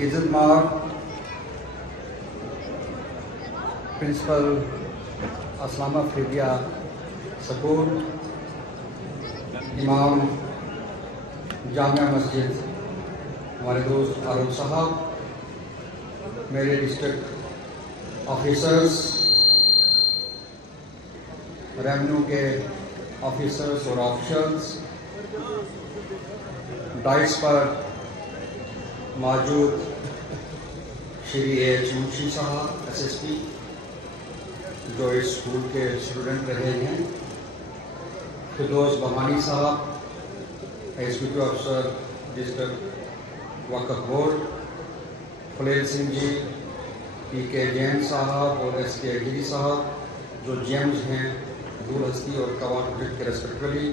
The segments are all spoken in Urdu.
عزت مآب پرنسپل اسلامہ فریدیہ سکول، امام جامعہ مسجد ہمارے دوست عارف صاحب، میرے ڈسٹرکٹ آفیسرز، ریونیو کے آفیسرز اور آفیشلز، ڈائس پر موجود شری ایچ منشی صاحب SSP جو اس اسکول کے اسٹوڈنٹ رہے ہیں، فردوس بہانی صاحب ایگزیکٹو افسر ڈسٹرکٹ وقف بورڈ، فلیل سنگھ جی، PK جین صاحب اور SK گیری صاحب جو GMs ہیں دول ہستی اور کواٹ پروجیکٹ کے ریسپیکٹولی،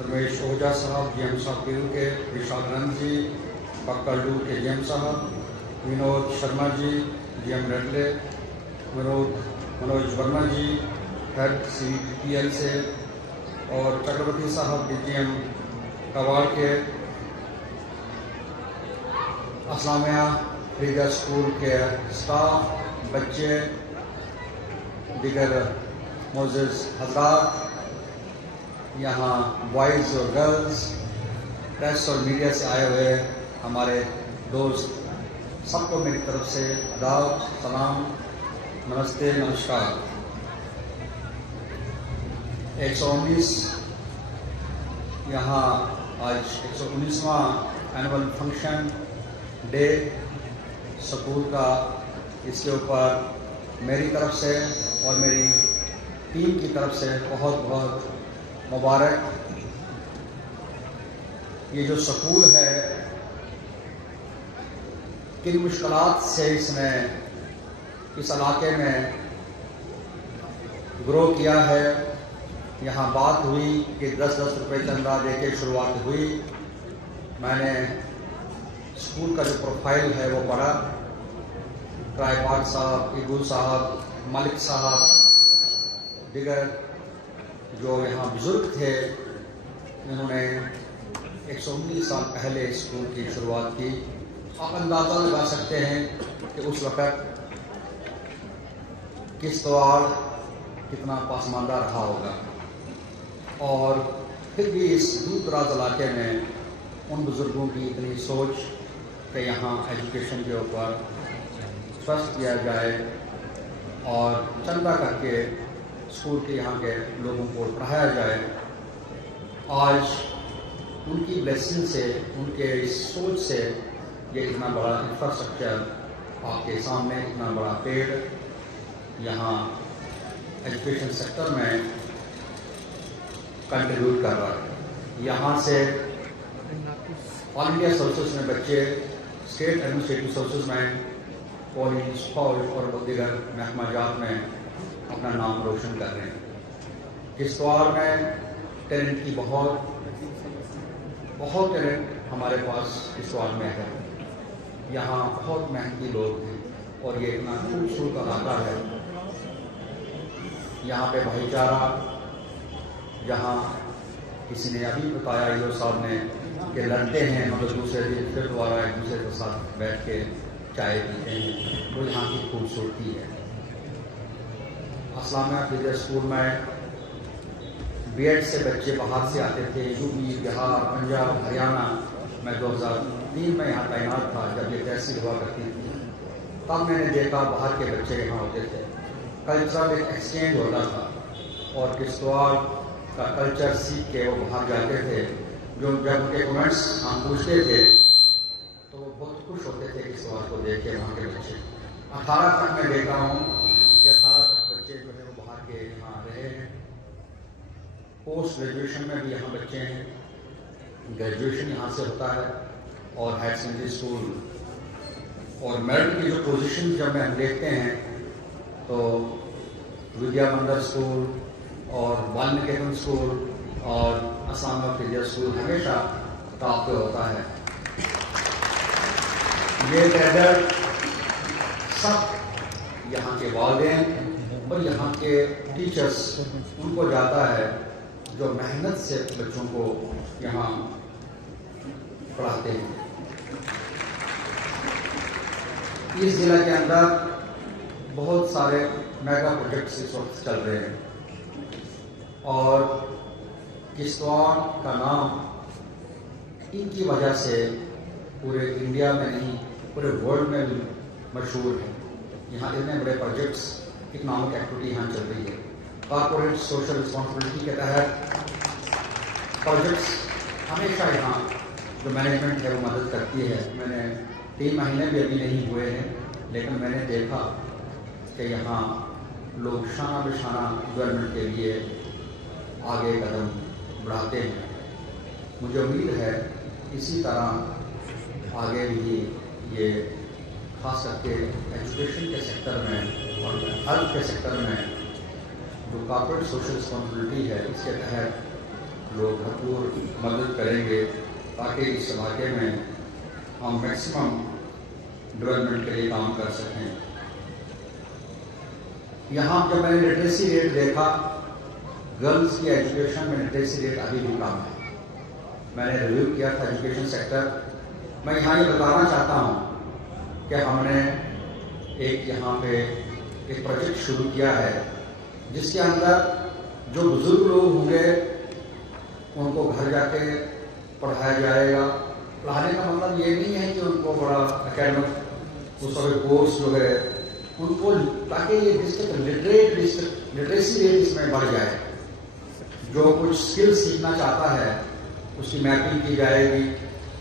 رمیش اوجھا صاحب GM صاحب پیرو کے، وشال نند جی پکڑو کے GM صاحب، ونود شرما جی GM ریڈلے، منوج ورما جی ہیڈ CPL سے، اور چکرورتی صاحب DGM کواڑ کے، اسلامیہ فریدیہ اسکول کے اسٹاف، بچے، دیگر معزز حضرات، یہاں بوائز اور گرلز، پریس اور میڈیا سے آئے ہوئے ہمارے دوست، سب کو میری طرف سے آداب، سلام، نمستے، نمسکار۔ 119 یہاں آج 119واں اینول فنکشن ڈے سکول کا، اس کے اوپر میری طرف سے اور میری ٹیم کی طرف سے بہت بہت مبارک۔ یہ جو سکول ہے کن مشکلات سے اس نے اس علاقے میں گرو کیا ہے، یہاں بات ہوئی کہ 10-10 روپے چندہ دے کے شروعات ہوئی۔ میں نے اسکول کا جو پروفائل ہے وہ پڑھا، کرائے پاک صاحب، ایگول صاحب، ملک صاحب، دیگر جو یہاں بزرگ تھے، انہوں نے 119 سال پہلے اسکول کی شروعات کی۔ آپ اندازہ لگا سکتے ہیں کہ اس وقت کس طور کتنا پسماندہ رہا ہوگا، اور پھر بھی اس دور دراز علاقے میں ان بزرگوں کی اتنی سوچ کہ یہاں ایجوکیشن کے اوپر ٹرسٹ کیا جائے اور چندہ کر کے اسکول کے یہاں کے لوگوں کو پڑھایا جائے۔ آج ان کی بلیسنگ سے، ان کے اس سوچ سے یہ اتنا بڑا انفراسٹرکچر آپ کے سامنے، اتنا بڑا پیڑ یہاں ایجوکیشن سیکٹر میں کنٹریبیوٹ کر رہا ہے۔ یہاں سے آل انڈیا سورسز میں بچے، اسٹیٹ ایڈمنسٹریٹو سورسز میں، پولیس، فوج اور دیگر محکمہ جات میں اپنا نام روشن کر رہے ہیں۔ کشتواڑ میں ٹیلنٹ کی بہت ٹیلنٹ ہمارے پاس کشتواڑ میں ہے، یہاں بہت محنتی لوگ ہیں اور یہ اتنا خوبصورت علاقہ ہے۔ یہاں پہ بھائی چارہ، جہاں کسی نے ابھی بتایا ایو صاحب نے کہ لڑتے ہیں مگر دوسرے دن پھر دوبارہ ایک دوسرے کے ساتھ بیٹھ کے چائے پیتے ہیں، وہ یہاں کی خوبصورتی ہے۔ اسلامیہ فریدیہ اسکول میں BEd سے بچے باہر سے آتے تھے، UP، بہار، پنجاب، ہریانہ۔ میں 2003 میں یہاں تعینات تھا جب یہ تحصیل ہوا کرتی تھی، تب میں نے دیکھا باہر کے بچے یہاں ہوتے تھے، کلچرل ایکسچینج ہوتا تھا، اور کشتواڑ کا کلچر سیکھ کے وہ باہر جاتے تھے۔ جب ان کے کمنٹس ہم پوچھتے تھے تو وہ بہت خوش ہوتے تھے کشتواڑ کو دیکھ کے وہاں کے بچے۔ 18 تک میں دیکھا ہوں کہ 18 تک بچے جو ہے وہ باہر کے یہاں رہے ہیں۔ پوسٹ گریجویشن میں بھی یہاں بچے ہیں، گریجویشن یہاں سے ہوتا ہے، اور ہائر سیکنڈری اسکول اور میرٹ کی جو پوزیشن جب میں ہم دیکھتے ہیں تو ودیا مندر اسکول اور والنیکیتن اسکول اور اسلامیہ فریدیہ اسکول ہمیشہ ٹاپ پہ ہوتا ہے۔ یہ کیڈر سب یہاں کے والدین اور یہاں کے ٹیچرز ان کو جاتا ہے جو محنت سے بچوں کو یہاں پڑھاتے ہیں۔ اس ضلع کے اندر بہت سارے میگا پروجیکٹس اس وقت چل رہے ہیں اور کشتواڑ کا نام ان کی وجہ سے پورے انڈیا میں نہیں پورے ورلڈ میں بھی مشہور ہے. یہاں اتنے بڑے پروجیکٹس اکنامک ایکٹیویٹی یہاں چل رہی ہے. کارپوریٹ سوشل رسپانسبلٹی کے تحت پروجیکٹس ہمیشہ یہاں جو مینجمنٹ ہے وہ مدد کرتی ہے. میں نے 3 مہینے بھی ابھی نہیں ہوئے ہیں لیکن میں نے دیکھا کہ یہاں لوگ شانہ بشانہ ڈیولپمنٹ کے لیے آگے قدم بڑھاتے ہیں. مجھے امید ہے اسی طرح آگے بھی یہ خاص کر کے ایجوکیشن کے سیکٹر میں اور ہیلتھ کے سیکٹر میں جو کارپوریٹ سوشل رسپانسبلٹی ہے اس کے تحت لوگ بھرپور مدد کریں گے تاکہ اس علاقے میں ہم میکسیمم ڈیولپمنٹ کے لیے کام کر سکیں. یہاں جب میں نے لٹریسی ریٹ دیکھا گرلز کی ایجوکیشن میں لٹریسی ریٹ ابھی بھی کم ہے. میں نے ریویو کیا تھا ایجوکیشن سیکٹر. میں یہاں یہ بتانا چاہتا ہوں کہ ہم نے ایک یہاں پہ ایک پروجیکٹ شروع کیا ہے جس کے اندر جو بزرگ لوگ ہوں گے ان کو گھر جا کے پڑھایا جائے گا. پڑھانے کا مطلب یہ نہیں ہے کہ ان کو بڑا اکیڈمک اس وقت کورس جو ہے ان کو تاکہ یہ ڈسٹرکٹ لٹریسی ریٹ اس میں بڑھ جائے. جو کچھ اسکل سیکھنا چاہتا ہے اس کی میپنگ کی جائے گی.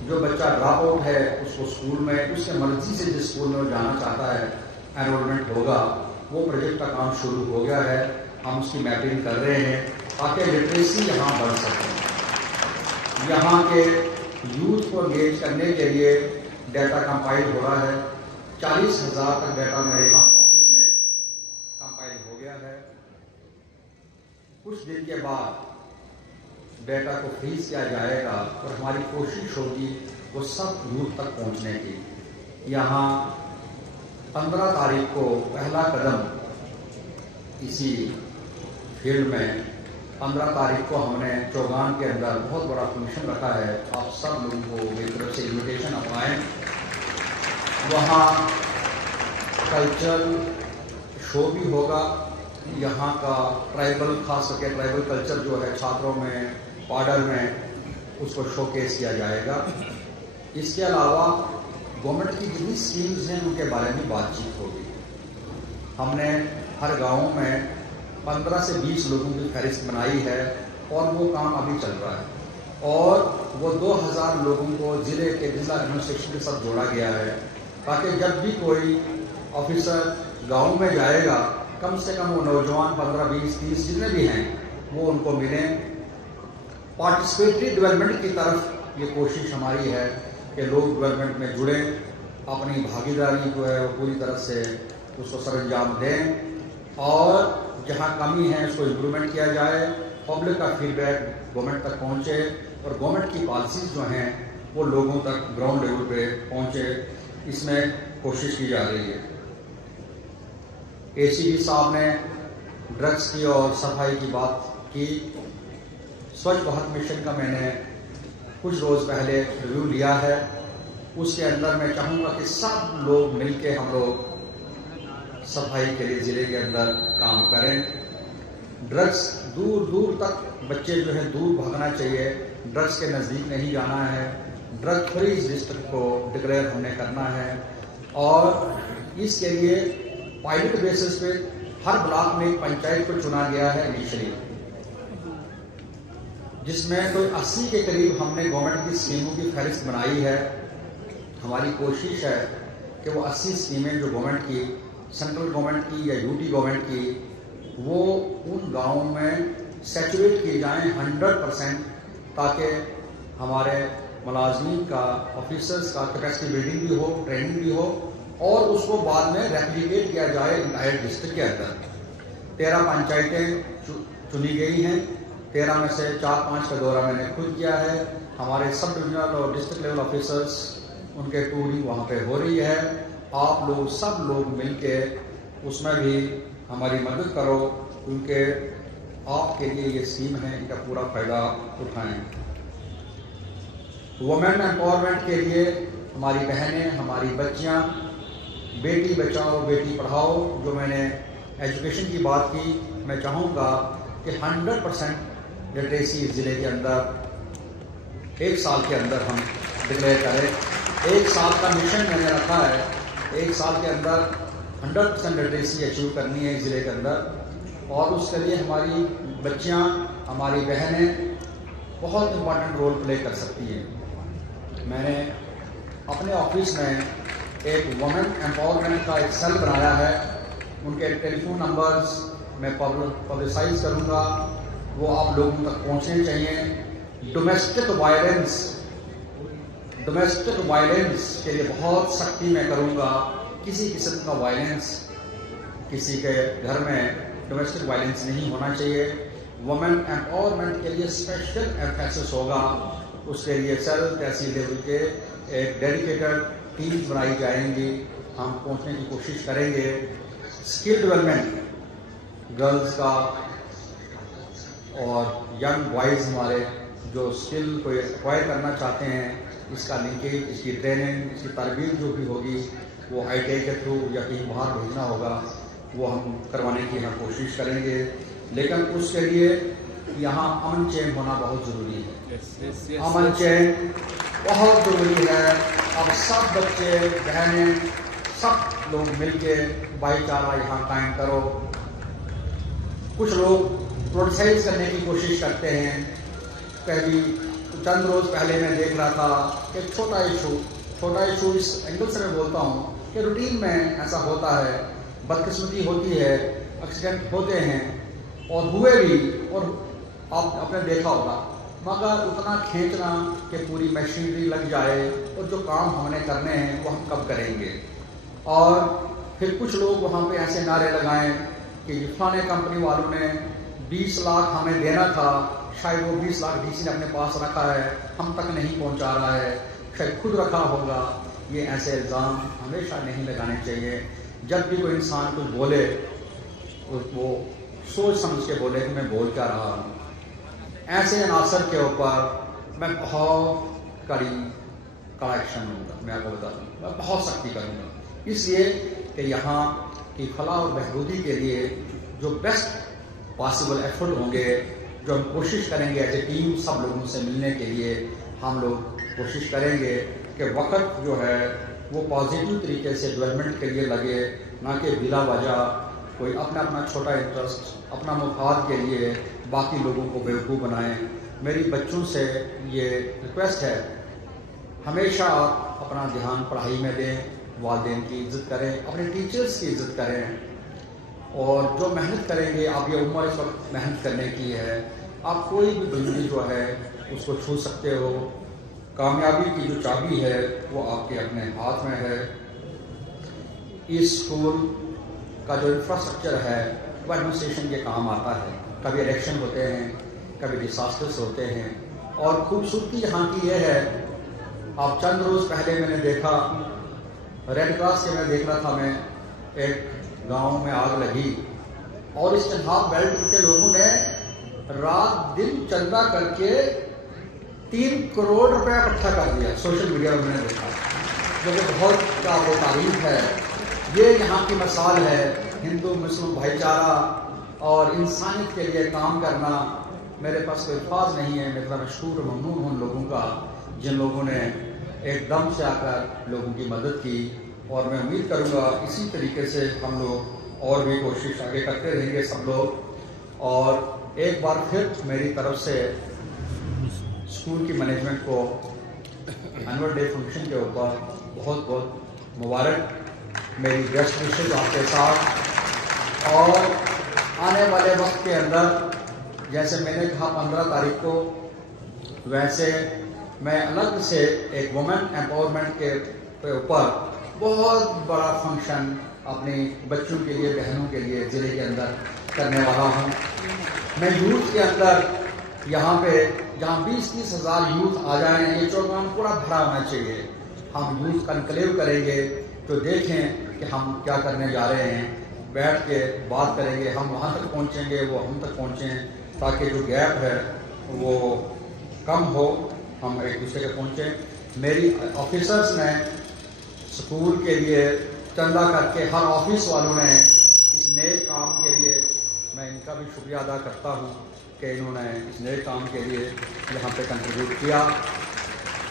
جو بچہ ڈراپ آؤٹ ہے اس کو اسکول میں اس کے مرضی سے جس اسکول میں وہ جانا چاہتا ہے انرولمنٹ ہوگا. وہ پروجیکٹ کا کام شروع ہو گیا ہے. ہم اس کی میپنگ کر رہے ہیں تاکہ لٹریسی یہاں بڑھ سکے. یہاں کے یوتھ کو انگیج کرنے کے لیے ڈیٹا کمپائل ہو رہا ہے. 40,000 تک ڈیٹا میرے آفس میں کمپائل ہو گیا ہے. کچھ دن کے بعد ڈیٹا کو فریز کیا جائے گا اور ہماری کوشش ہوگی وہ سب یوتھ تک پہنچنے کی. یہاں 15 تاریخ کو پہلا قدم اسی فیلڈ میں 15 تاریخ کو ہم نے چوگان کے اندر بہت بڑا فنکشن رکھا ہے. آپ سب لوگوں کو میری طرف سے انویٹیشن اپنائیں. وہاں کلچرل شو بھی ہوگا. یہاں کا ٹرائبل خاص کر کے ٹرائبل کلچر جو ہے چھاتروں میں پاڈر میں اس کو شو کیس کیا جائے گا. اس کے علاوہ گورنمنٹ کی جتنی اسکیمز ہیں ان کے بارے میں بات چیت ہوگی. ہم نے ہر گاؤں میں 15 سے 20 لوگوں کی فہرست بنائی ہے اور وہ کام ابھی چل رہا ہے. اور وہ 2000 لوگوں کو ضلع ایڈمنسٹریشن کے ساتھ جوڑا گیا ہے تاکہ جب بھی کوئی آفیسر گاؤں میں جائے گا کم سے کم وہ نوجوان 15 20 30 جتنے بھی ہیں وہ ان کو ملیں. پارٹیسپیٹری ڈیولپمنٹ کی طرف یہ کوشش ہماری ہے کہ لوگ ڈیولپمنٹ میں جڑیں, اپنی بھاگیداری جو ہے وہ پوری طرح سے اس کو سر انجام دیں اور جہاں کمی ہے اس کو امپرومنٹ کیا جائے. پبلک کا فیڈ بیک گورنمنٹ تک پہنچے اور گورنمنٹ کی پالیسیز جو ہیں وہ لوگوں تک گراؤنڈ لیول پہ پہنچے. اس میں کوشش کی جا رہی ہے. ACD صاحب نے ڈرگس کی اور صفائی کی بات کی. سوچھ بھارت مشن کا میں نے کچھ روز پہلے ریویو لیا ہے. اس کے اندر میں چاہوں گا کہ سب لوگ مل کے ہم لوگ صفائی کے لیے ضلع کے اندر کام کریں. ڈرگس دور دور تک بچے جو ہے دور بھاگنا چاہیے. ڈرگس کے نزدیک نہیں جانا ہے. ڈرگ فری ڈسٹرکٹ کو ڈکلیئر ہم نے کرنا ہے اور اس کے لیے پائلٹ بیسس پہ ہر بلاک میں ایک پنچایت کو چنا گیا ہے انیشلی, جس میں کوئی 80 کے قریب ہم نے گورنمنٹ کی اسکیموں کی فہرست بنائی ہے. ہماری کوشش ہے کہ وہ 80 اسکیمیں جو گورنمنٹ کی سینٹرل گورنمنٹ کی یا UT گورنمنٹ کی وہ ان گاؤں میں سیچوریٹ کی جائیں 100% تاکہ ہمارے ملازمین کا آفیسرز کا کیپیسٹی بلڈنگ بھی ہو, ٹریننگ بھی ہو اور اس کو بعد میں ریپلیکیٹ کیا جائے انٹائر ڈسٹرکٹ کے اندر. 13 پنچایتیں چنی گئی ہیں. 13 میں سے 4-5 کا دورہ میں نے خود کیا ہے. ہمارے سب ڈویژنل اور ڈسٹرکٹ لیول آفیسرز ان کے ٹورنگ وہاں پہ ہو رہی ہے. آپ لوگ سب لوگ مل کے اس میں بھی ہماری مدد کرو کیونکہ آپ کے لیے یہ اسکیم ہے, ان کا پورا فائدہ اٹھائیں. وومن ایمپاورمنٹ کے لیے ہماری بہنیں, ہماری بچیاں بیٹی بچاؤ بیٹی پڑھاؤ جو میں نے ایجوکیشن کی بات کی، میں چاہوں گا کہ 100% لٹریسی اس ضلع کے اندر 1 سال کے اندر ہم ڈکلیئر کریں۔ 1 سال کا مشن میں نے رکھا ہے، 1 سال کے اندر 100% لٹریسی اچیو کرنی ہے اس ضلع کے اندر، اور اس کے لیے ہماری بچیاں ہماری بہنیں بہت امپورٹنٹ رول پلے کر سکتی ہیں۔ میں نے اپنے آفس میں ایک وومن ایمپاورمنٹ کا ایک سیل بنایا ہے، ان کے ٹیلی فون نمبرز میں پبلسائز کروں گا، وہ آپ لوگوں تک پہنچنے چاہیے۔ ڈومیسٹک وائلنس کے لیے بہت سختی میں کروں گا، کسی قسم کا وائلنس کسی کے گھر میں ڈومیسٹک وائلنس نہیں ہونا چاہیے۔ وومن ایمپاورمنٹ کے لیے اسپیشل ایمفیسس ہوگا، اس کے لیے سیل تحصیل لیول کے ایک ڈیڈیکیٹڈ ٹیمز بنائی جائیں گی، ہم پہنچنے کی کوشش کریں گے۔ اسکل ڈیولپمنٹ گرلز کا اور ینگ بوائز ہمارے جو اسکل کو ایکوائر کرنا چاہتے ہیں، اس کا لنکیج، اس کی ٹریننگ، اس کی تربیت جو بھی ہوگی وہ آئی ٹی آئی کے تھرو یا کہیں باہر بھیجنا ہوگا، وہ ہم کروانے کی ہم کوشش کریں گے۔ لیکن اس کے لیے یہاں امن چین ہونا بہت ضروری ہے، امن چین بہت ضروری ہے۔ اب سب بچے بہنیں سب لوگ مل کے بھائی چارہ یہاں قائم کرو۔ کچھ لوگ پروٹیسائز کرنے کی کوشش کرتے ہیں، کبھی چند روز پہلے میں دیکھ رہا تھا ایک چھوٹا ایشو اس اینگل سے میں بولتا ہوں کہ روٹین میں ایسا ہوتا ہے، بدقسمتی ہوتی ہے، ایکسیڈنٹ ہوتے ہیں اور ہوئے بھی، اور آپ نے دیکھا ہوگا، مگر اتنا کھینچنا کہ پوری مشینری لگ جائے اور جو کام ہم نے کرنے ہیں وہ ہم کب کریں گے۔ اور پھر کچھ لوگ وہاں پہ ایسے نعرے لگائیں کہ فلانے کمپنی والوں نے 20 لاکھ ہمیں دینا تھا، شاید وہ 20 لاکھ ڈی سی نے اپنے پاس رکھا ہے، ہم تک نہیں پہنچا رہا ہے، شاید خود رکھا ہوگا۔ یہ ایسے الزام ہمیشہ نہیں لگانے چاہیے۔ جب بھی کوئی انسان کچھ بولے وہ سوچ سمجھ کے بولے کہ میں بول کیا رہا ہوں۔ ایسے عناصر کے اوپر میں بہت کڑا ایکشن لوں گا، میں آپ کو بتا دوں، میں بہت سختی کروں گا، اس لیے کہ یہاں کی فلاح اور بہبودی کے لیے جو بیسٹ پاسبل ایفرٹ ہوں گے، جو ہم کوشش کریں گے ایز اے ٹیم سب لوگوں سے ملنے کے لیے، ہم لوگ کوشش کریں گے کہ وقت جو ہے وہ پازیٹیو طریقے سے ڈیولپمنٹ کے لیے لگے، نہ کہ بلا وجہ کوئی اپنا چھوٹا انٹرسٹ، اپنا مفاد کے لیے باقی لوگوں کو بیوقوف بنائیں۔ میری بچوں سے یہ ریکویسٹ ہے، ہمیشہ آپ اپنا دھیان پڑھائی میں دیں، والدین کی عزت کریں، اپنے ٹیچرز کی عزت کریں، اور جو محنت کریں گے، آپ یہ عمر اس وقت محنت کرنے کی ہے، آپ کوئی بھی بلندی جو ہے اس کو چھو سکتے ہو۔ کامیابی کی جو چابی ہے وہ آپ کے اپنے ہاتھ میں ہے۔ اس اسکول کا جو انفراسٹرکچر ہے وہ ایڈمنسٹریشن کے کام آتا ہے، کبھی الیکشن ہوتے ہیں، کبھی ڈیساسٹرز ہوتے ہیں، اور خوبصورتی یہاں کی یہ ہے، آپ چند روز پہلے میں نے دیکھا ریڈ کراس کے میں دیکھ رہا تھا، میں ایک گاؤں میں آگ لگی اور اس چنہاب بیلٹ کے لوگوں نے رات دن چندہ کر کے 3 کروڑ روپے اکٹھا کر دیا، سوشل میڈیا میں نے دیکھا، جو کہ بہت قابل تعریف ہے۔ یہ یہاں کی مثال ہے ہندو مسلم بھائی چارہ اور انسانیت کے لیے کام کرنا۔ میرے پاس کوئی الفاظ نہیں ہے، میں اتنا مشکور و ممنون ہوں ان لوگوں کا جن لوگوں نے ایک دم سے آ کر لوگوں کی مدد کی، اور میں امید کروں گا اسی طریقے سے ہم لوگ اور بھی کوشش آگے کرتے رہیں گے سب لوگ۔ اور ایک بار پھر میری طرف سے اسکول کی مینجمنٹ کو اینول ڈے فنکشن کے اوپر بہت بہت مبارک، میری بیسٹ وشز آپ کے ساتھ، اور آنے والے وقت کے اندر جیسے میں نے کہا 15 تاریخ کو، ویسے میں الگ سے ایک وومن ایمپاورمنٹ کے اوپر بہت بڑا فنکشن اپنی بچوں کے لیے، بہنوں کے لیے ضلع کے اندر کرنے والا ہوں۔ میں یوتھ کے اندر یہاں پہ جہاں 20-30 ہزار یوتھ آ جائیں، یہ چوگان پورا بھرا ہونا چاہیے۔ ہم یوتھ کنکلیو کریں گے تو دیکھیں کہ ہم کیا کرنے جا رہے ہیں، بیٹھ کے بات کریں گے، ہم وہاں تک پہنچیں گے، وہ ہم تک پہنچیں، تاکہ جو گیپ ہے وہ کم ہو، ہم ایک دوسرے کے پہنچیں۔ میری آفیسرز نے اسکول کے لیے چندہ کر کے ہر آفس والوں نے اس نئے کام کے لیے میں ان کا بھی شکریہ ادا کرتا ہوں کہ انہوں نے اس نئے کام کے لیے یہاں پہ کنٹریبیوٹ کیا.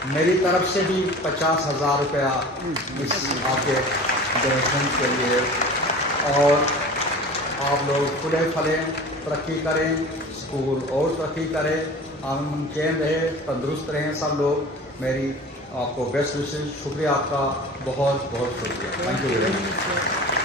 میری طرف سے بھی 50,000 روپیہ اس آپ کے ڈونیشن کے لیے. اور آپ لوگ کھلے پھلیں ترقی کریں, اسکول اور ترقی کریں, امن چین رہے, تندرست رہیں سب لوگ. میری آپ کو بیسٹ وشز. شکریہ آپ کا, بہت بہت شکریہ. Thank you very much.